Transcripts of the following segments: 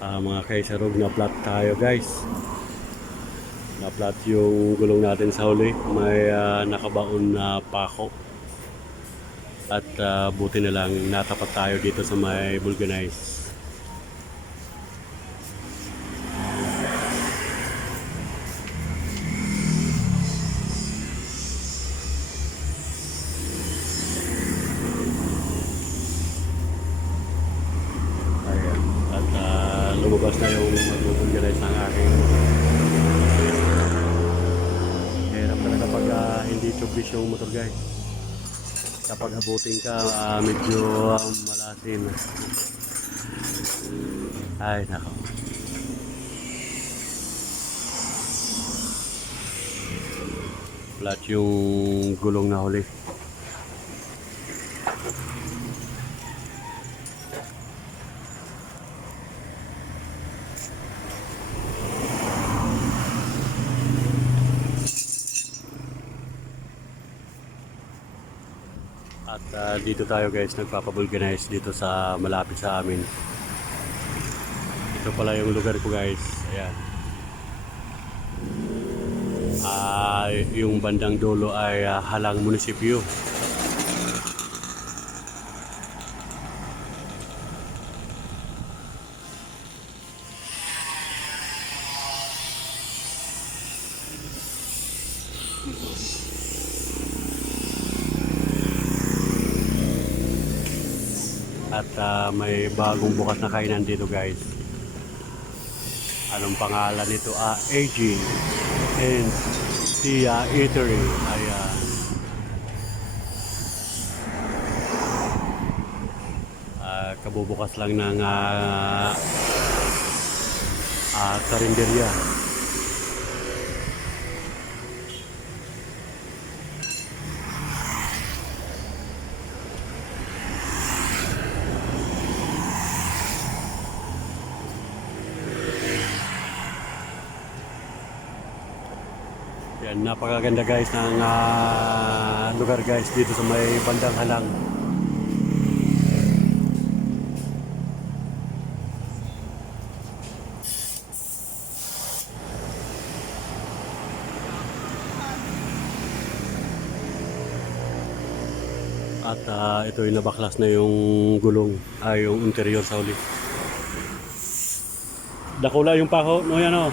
Ah, mga kaisarog na flat tayo guys. Na flat yung gulong natin sa huli. May ah, nakabaon na pako. At ah, buti na lang natapat tayo dito sa may vulcanize. Ayan. At ah, lumabas na yung mag-vulcanize ng aking Hirap talaga pag tubis yung motor guys. Kapag abutin ka, ah, medyo um, malasin. Ay, nako. Flat yung gulong na huli. At ah, dito tayo guys, nagpapabulganize dito sa malapit sa amin. Ito pala yung lugar ko guys. Ayan. Ah, yung bandang dulo ay ah, Halang Munisipyo. At ah, may bagong bukas na kainan dito guys. Anong pangalan nito? Ah, AG and Tia Eatery. Ayan. Ah, kabubukas lang ng ah, ah, karinderya. Yan, napakaganda guys ng ah, lugar guys dito sa may bandang halang. At ah, ito yung nabaklas na yung gulong, ay yung interior sa uli. Dakula yung pako, no yan oh.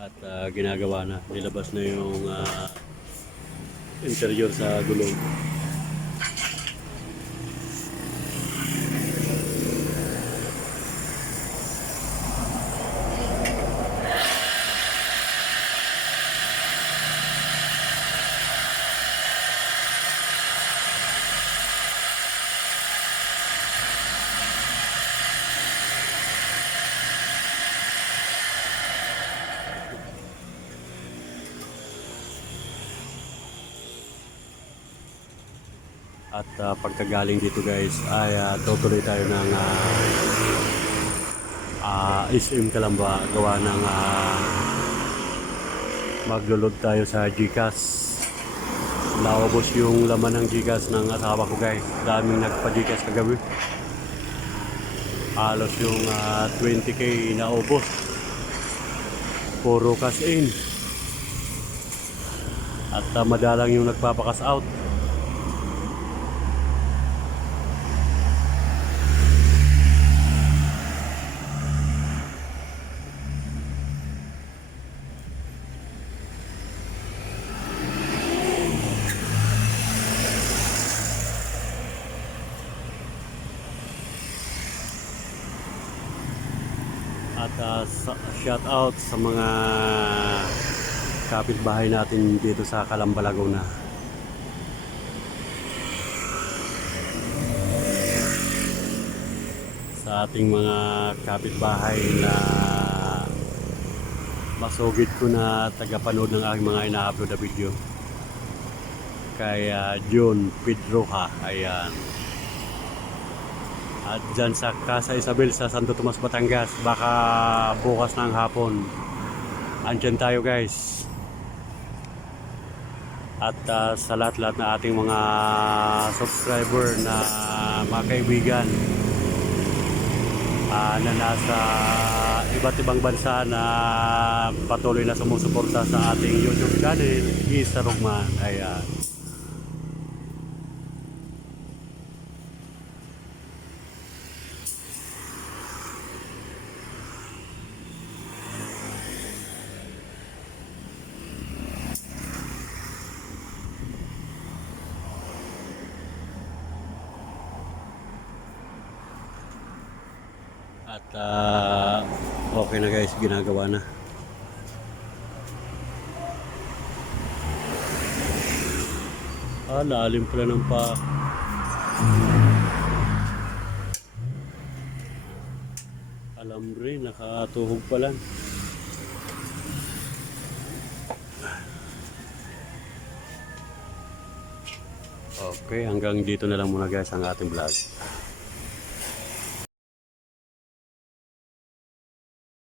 At ah, ginagawa na. Nilabas na yung ah, interior sa gulong at ah, pagkagaling dito guys ay ah, tutuloy tayo ng ah, ah, SM Kalamba gawa ng uh, maglulod tayo sa GCash Naubos yung laman ng Gcash ng asawa ko guys. Daming nagpa-Gcash kagabi. Halos yung ah, 20k naubos. Puro cash in. At ah, madalang yung nagpapakas out. Uh, shout out sa mga kapitbahay natin dito sa Calamba, Laguna. Sa ating mga kapitbahay na masugid ko na tagapanood ng aking mga ina-upload na video. Kay uh, John Pedroha, ayan. At dyan sa Casa Isabel sa Santo Tomas, Batangas, baka bukas ng hapon. Andyan tayo guys. At ah, sa lahat-lahat na ating mga subscriber na mga kaibigan ah, na nasa iba't ibang bansa na patuloy na sumusuporta sa ating YouTube channel, Isa Rugman. Ayan. At ah, okay na guys, ginagawa na. Ah, lalim pala ng pa. Alam rin, nakatuhog pa lang. Okay, hanggang dito na lang muna guys ang ating vlog.